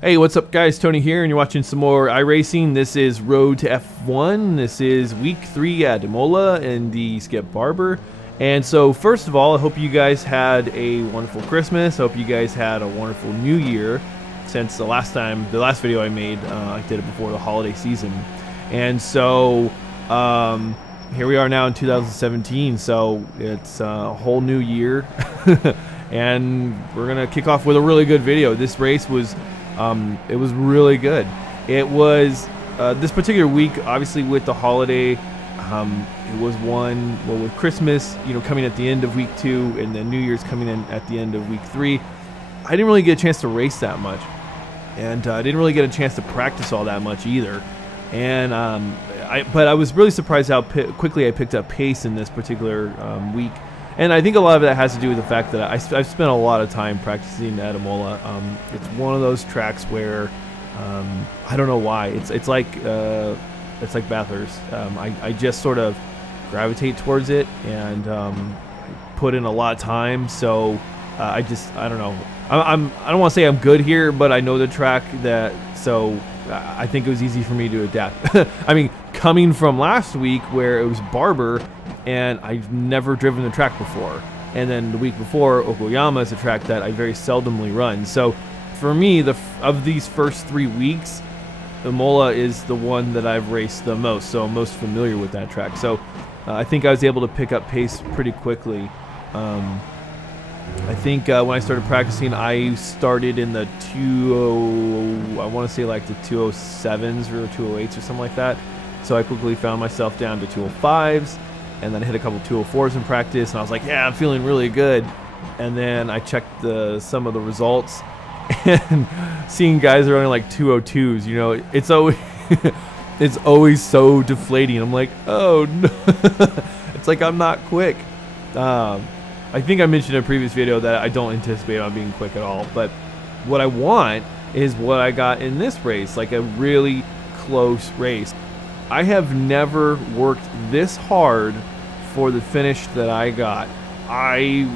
Hey, what's up guys? Tony here, and you're watching some more iRacing. This is Road to F1. This is week 3 at Imola in the SkipBarber. And so first of all, I hope you guys had a wonderful Christmas. I hope you guys had a wonderful New Year. Since the last video I made, I did it before the holiday season. And so here we are now in 2017, so it's a whole new year. And we're gonna kick off with a really good video. This race was it was really good. It was this particular week, obviously with the holiday, it was one, well, with Christmas, you know, coming at the end of week 2, and then New Year's coming in at the end of week 3. I didn't really get a chance to race that much, and I didn't really get a chance to practice all that much either. And but I was really surprised how quickly I picked up pace in this particular week. And I think a lot of that has to do with the fact that I've spent a lot of time practicing at Imola. It's one of those tracks where I don't know why. It's like Bathurst. I just sort of gravitate towards it, and put in a lot of time. So I don't know. I don't want to say I'm good here, but I know the track, so I think it was easy for me to adapt. I mean, coming from last week where it was Barber, and I've never driven the track before, and then the week before, Okoyama is a track that I very seldomly run. So for me, of these first 3 weeks, Imola is the one that I've raced the most, so I'm most familiar with that track. So I think I was able to pick up pace pretty quickly. I think when I started practicing, I started in the I want to say like the 207s or 208s or something like that. So I quickly found myself down to 205s, and then I hit a couple 204s in practice, and I was like, yeah, I'm feeling really good. And then I checked some of the results, and seeing guys running like 202s, you know, it's always it's always so deflating. I'm like, oh no. It's like I'm not quick. I think I mentioned in a previous video that I don't anticipate on being quick at all, but what I want is what I got in this race, like a really close race. I have never worked this hard for the finish that I got. I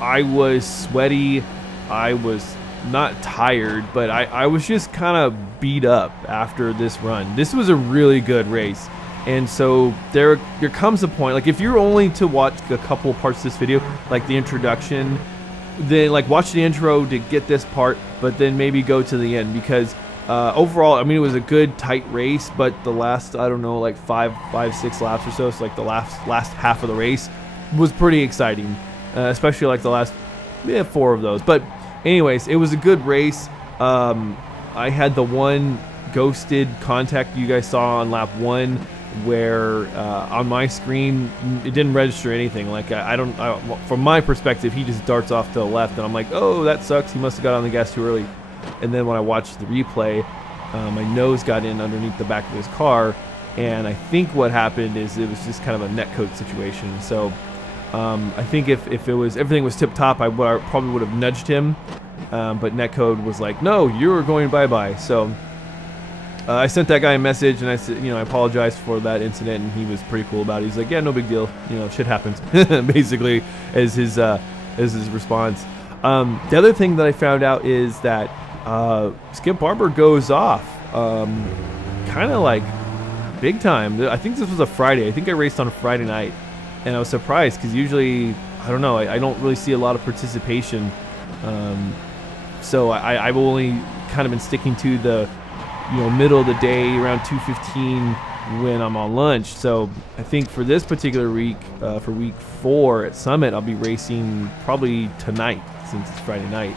was sweaty. I was not tired, but I was just kind of beat up after this run. This was a really good race. And so there comes a point, like if you're only to watch a couple of parts of this video, like the introduction, then like watch the intro to get this part, but then maybe go to the end, because overall, I mean, it was a good tight race, but the last, I don't know, like 6 laps or so, so like the last half of the race was pretty exciting, especially like the last 4 of those. But anyways, it was a good race. I had the one ghosted contact you guys saw on lap 1, where on my screen it didn't register anything. Like from my perspective, he just darts off to the left, and I'm like, oh, that sucks. He must have got on the gas too early. And then when I watched the replay, my nose got in underneath the back of his car, and I think what happened is it was just kind of a netcode situation. So I think if everything was tip top, I probably would have nudged him, but netcode was like, no, you're going bye-bye. So I sent that guy a message, and I said, you know, I apologized for that incident, and he was pretty cool about it. He's like, yeah, no big deal, you know, shit happens. Basically, as his response. The other thing that I found out is that SkipBarber goes off, kind of like big time. I think this was a Friday. I think I raced on a Friday night, and I was surprised because usually, I don't know, I don't really see a lot of participation. So I've only kind of been sticking to the, you know, middle of the day around 2:15 when I'm on lunch. So I think for this particular week, for week 4 at Summit, I'll be racing probably tonight since it's Friday night.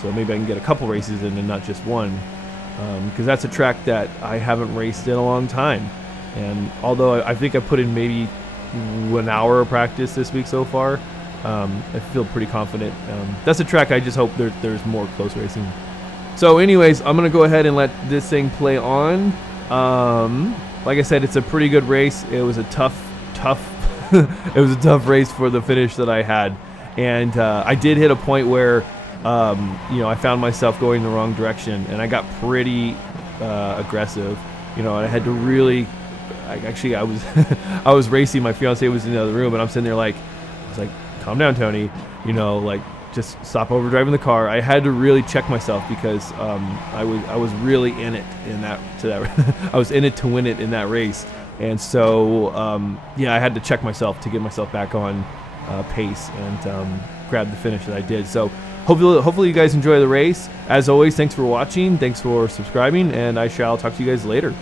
So maybe I can get a couple races in and not just one, because that's a track that I haven't raced in a long time. And although I think I put in maybe 1 hour of practice this week so far, I feel pretty confident. That's a track I just hope there's more close racing. So anyways, I'm going to go ahead and let this thing play on. Like I said, it's a pretty good race. It was a tough it was a tough race for the finish that I had. And I did hit a point where, you know, I found myself going the wrong direction, and I got pretty aggressive. You know, and I had to really, I was I was racing. My fiance was in the other room, and I'm sitting there like, I was like, calm down, Tony. You know, like, just stop overdriving the car. I had to really check myself because I was really in it I was in it to win it in that race, and so yeah, I had to check myself to get myself back on pace and grab the finish that I did. So hopefully you guys enjoy the race. As always, thanks for watching, thanks for subscribing, and I shall talk to you guys later.